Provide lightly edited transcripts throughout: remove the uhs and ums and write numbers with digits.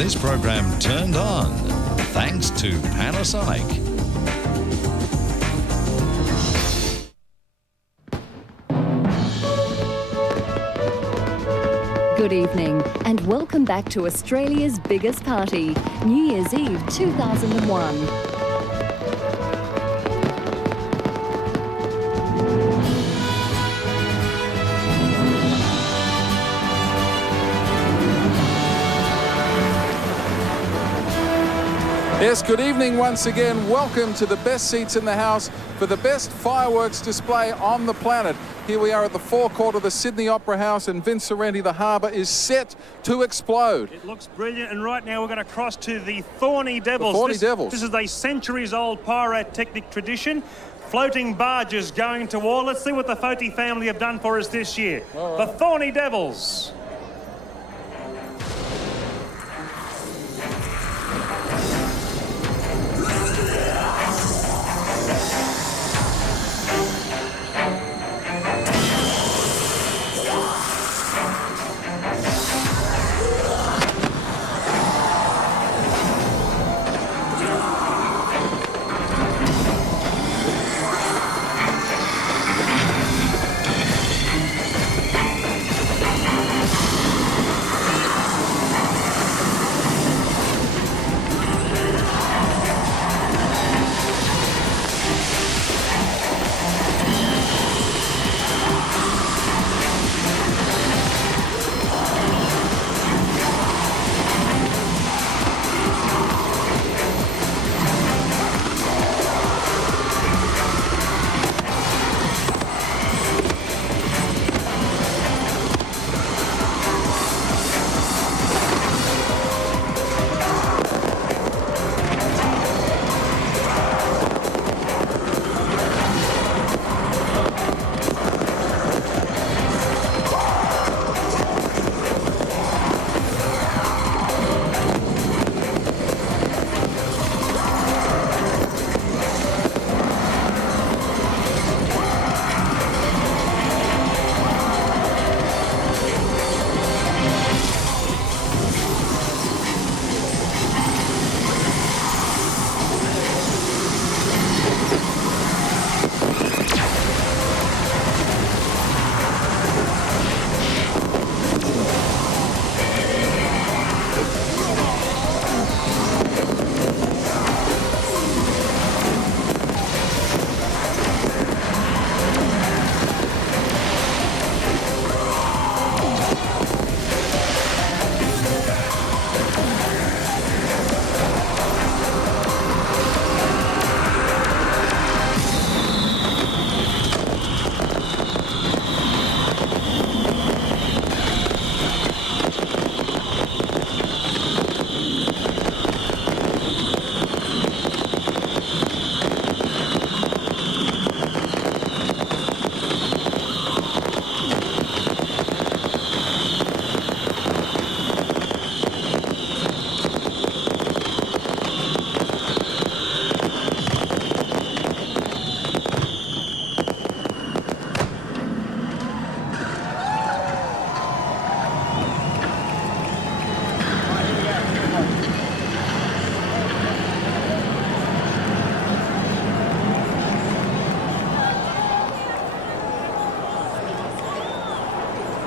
this program turned on thanks to Panasonic. Good evening and welcome back to Australia's biggest party, New Year's Eve 2001. Yes, good evening once again. Welcome to the best seats in the house for the best fireworks display on the planet. Here we are at the forecourt of the Sydney Opera House, and Vince Sorrenti, the harbour, is set to explode. It looks brilliant, and right now we're going to cross to the Thorny Devils. The Thorny Devils. This is a centuries-old pyrotechnic tradition. Floating barges going to war. Let's see what the Foti family have done for us this year. Right. The Thorny Devils.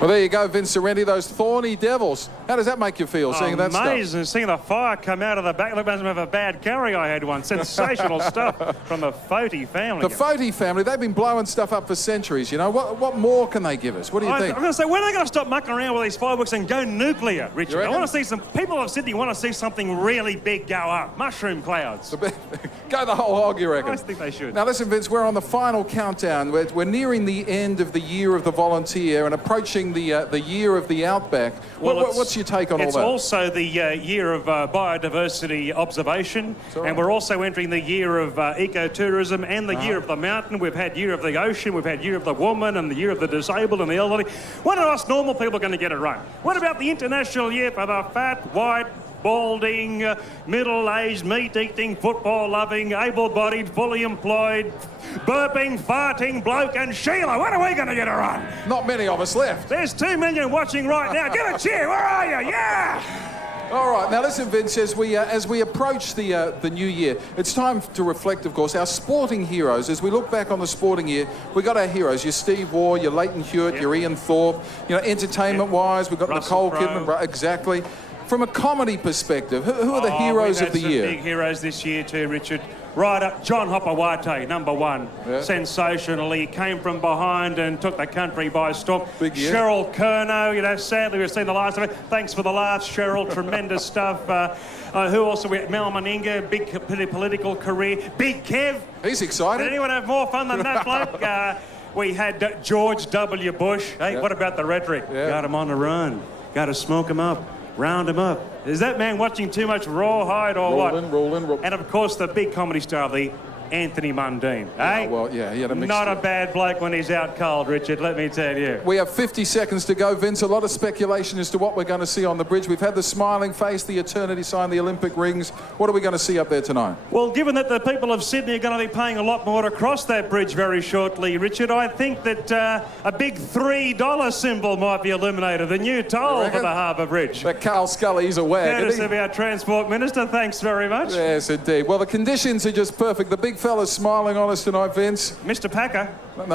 Well, there you go, Vince Sorrenti, those Thorny Devils. How does that make you feel, seeing that stuff? Amazing, seeing the fire come out of the back. Look, must have a bad curry I had one. Sensational stuff from the Foti family. The Foti family, they've been blowing stuff up for centuries, you know. What more can they give us? What do you think? I'm going to say, when are they going to stop mucking around with these fireworks and go nuclear, Richard? I want to see some... People of Sydney want to see something really big go up. Mushroom clouds. Go the whole hog, you reckon? I think they should. Now, listen, Vince, we're on the final countdown. We're nearing the end of the year of the volunteer and approaching the year of the Outback. Well, what's your take on all that? It's also the year of biodiversity observation, and we're also entering the year of ecotourism and the year of the mountain. We've had year of the ocean, we've had year of the woman and the year of the disabled and the elderly. When are us normal people going to get it right? What about the international year for the fat, white, balding, middle-aged, meat-eating, football-loving, able-bodied, fully employed, burping, farting bloke and Sheila? When are we going to get it right? Not many of us left. There's 2 million watching right now. Give a cheer. Where are you? Yeah! All right, now listen, Vince, as we approach the new year, it's time to reflect, of course, our sporting heroes. As we look back on the sporting year, we got our heroes, your Steve Waugh, your Leighton Hewitt, your Ian Thorpe. You know, entertainment-wise, we've got Russell Nicole Kidman. Exactly. From a comedy perspective, who are the heroes of the year? Big heroes this year too, Richard. Right up, John Hopewate, number one. Yeah. Sensationally, came from behind and took the country by storm. Big year. Cheryl Curnow, you know, sadly we've seen the last of it. Thanks for the laughs, Cheryl. Tremendous stuff. Who also? Mel Meninga, big political career. Big Kev. He's excited. Did anyone have more fun than that bloke? We had George W. Bush. Hey, what about the rhetoric? Got him on the run. Got to smoke him up. Round him up. Is that man watching too much Rawhide or what? Rolling. And of course, the big comedy star of the Anthony Mundine. Yeah, well, yeah, he had a mixture. Not a bad bloke when he's out cold, Richard, let me tell you. We have 50 seconds to go, Vince. A lot of speculation as to what we're going to see on the bridge. We've had the smiling face, the eternity sign, the Olympic rings. What are we going to see up there tonight? Well, given that the people of Sydney are going to be paying a lot more to cross that bridge very shortly, Richard, I think that a big $3 symbol might be illuminated, the new toll for the Harbour Bridge. But Carl Scully's a wag, Courtesy of our Transport Minister, thanks very much. Yes, indeed. Well, the conditions are just perfect. The big fella's smiling on us tonight, Vince. Mr. Packer,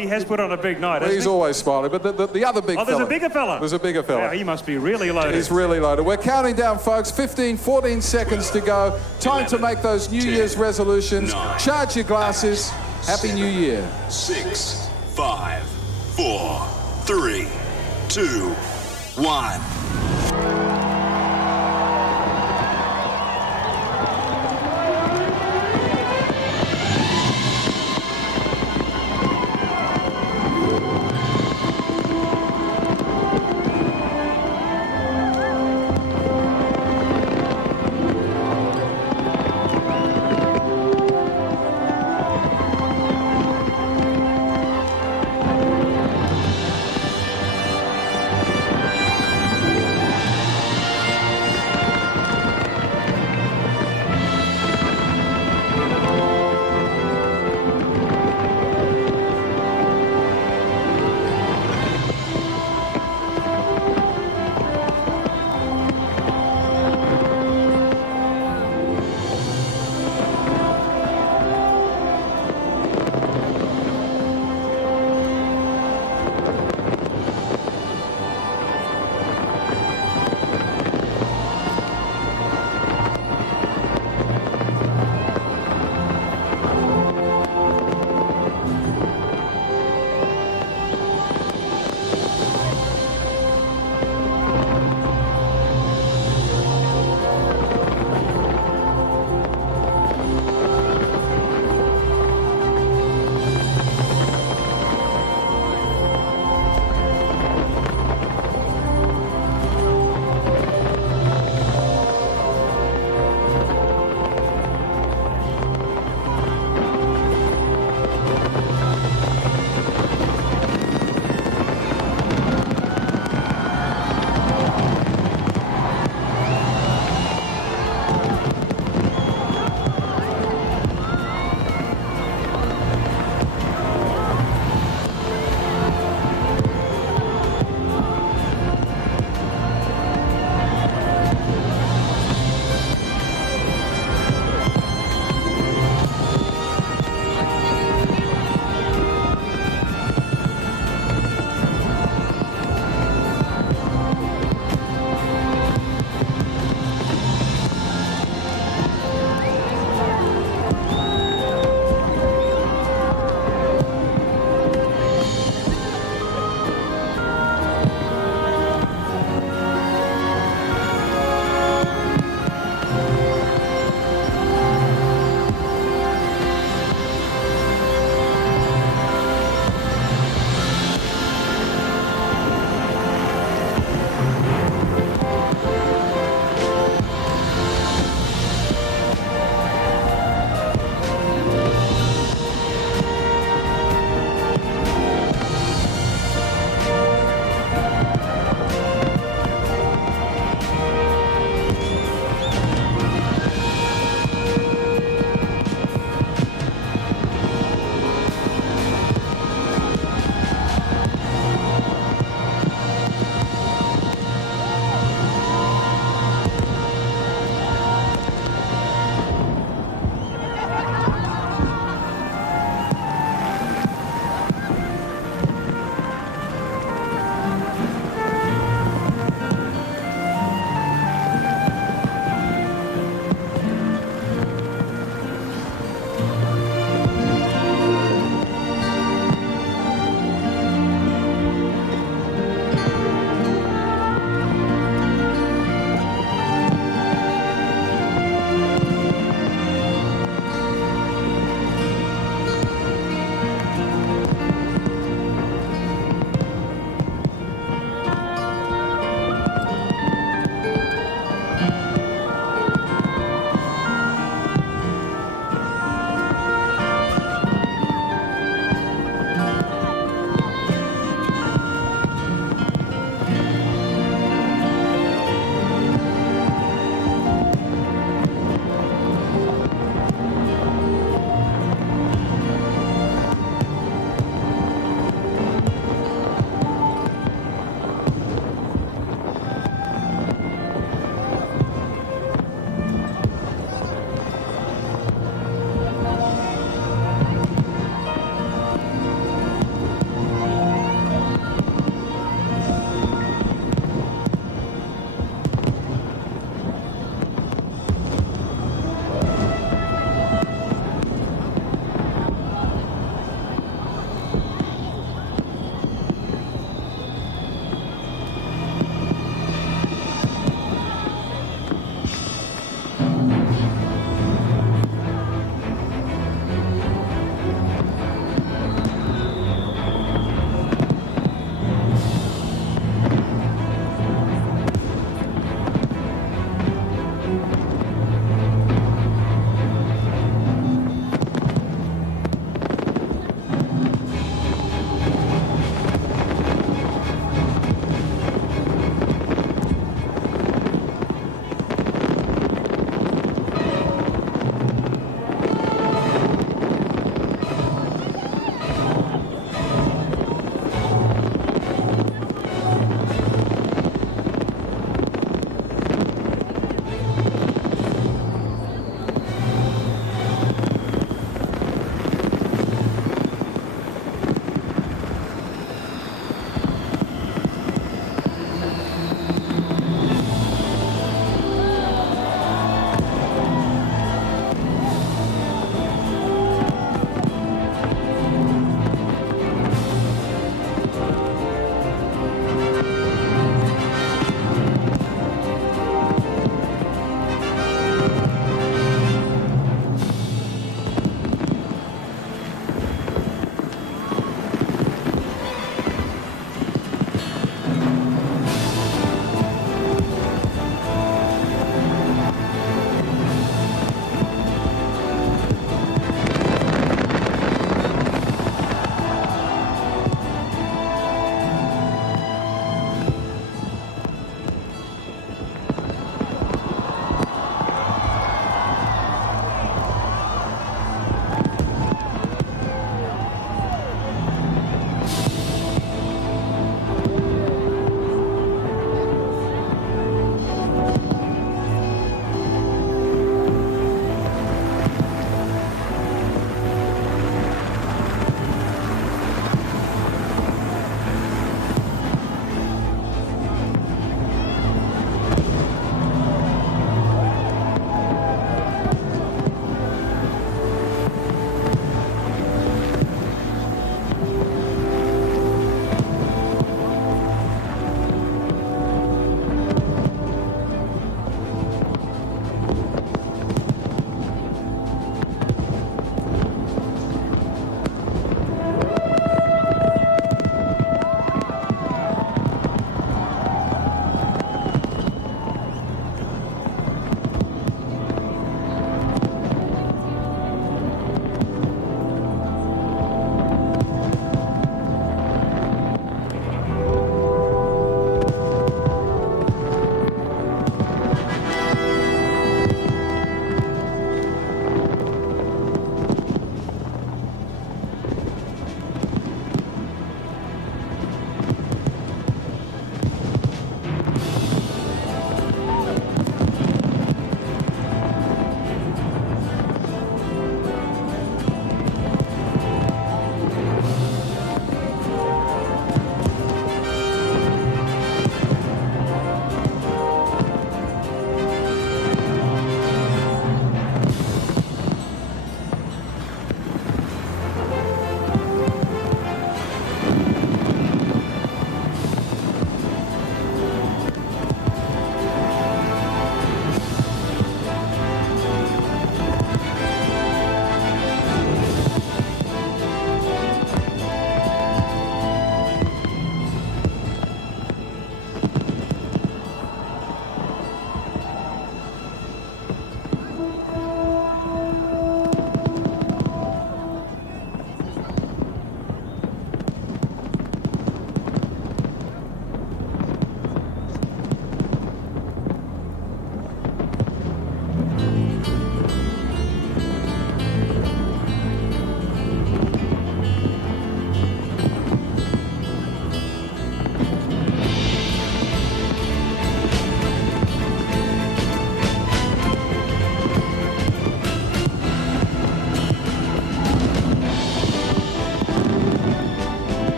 he has put on a big night, well, he's always smiling, but the other big fella. Oh, there's a bigger fella. There's a bigger fella. Yeah, he must be really loaded. He's really loaded. We're counting down, folks. 15, 14 seconds to go. Time 11, to make those New Year's resolutions. 9, Charge your glasses. 8, Happy 7, New Year. 6, 5, 4, 3, 2, 1.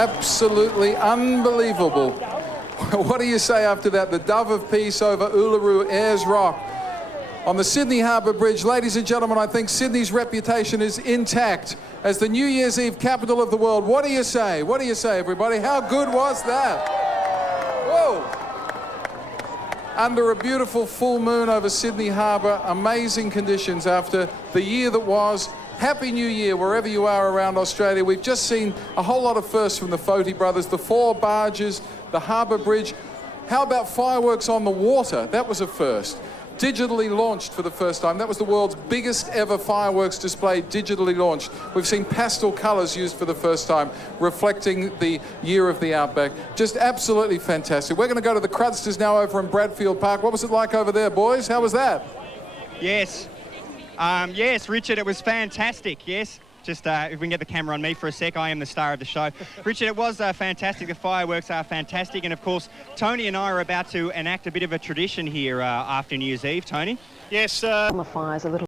Absolutely unbelievable. What do you say after that? The Dove of Peace over Uluru Ayers Rock on the Sydney Harbour Bridge. Ladies and gentlemen, I think Sydney's reputation is intact as the New Year's Eve capital of the world. What do you say? What do you say, everybody? How good was that? Whoa! Under a beautiful full moon over Sydney Harbour, amazing conditions after the year that was. Happy New Year wherever you are around Australia. We've just seen a whole lot of firsts from the Foti brothers, the 4 barges, the Harbour Bridge. How about fireworks on the water? That was a first. Digitally launched for the first time. That was the world's biggest ever fireworks display, digitally launched. We've seen pastel colours used for the first time, reflecting the year of the Outback. Just absolutely fantastic. We're going to go to the Crudsters now over in Bradfield Park. What was it like over there, boys? How was that? Yes. Yes, Richard, it was fantastic, yes. Just if we can get the camera on me for a sec, I am the star of the show. Richard, it was fantastic. The fireworks are fantastic. And, of course, Tony and I are about to enact a bit of a tradition here after New Year's Eve. Tony? Yes. On the fires a little.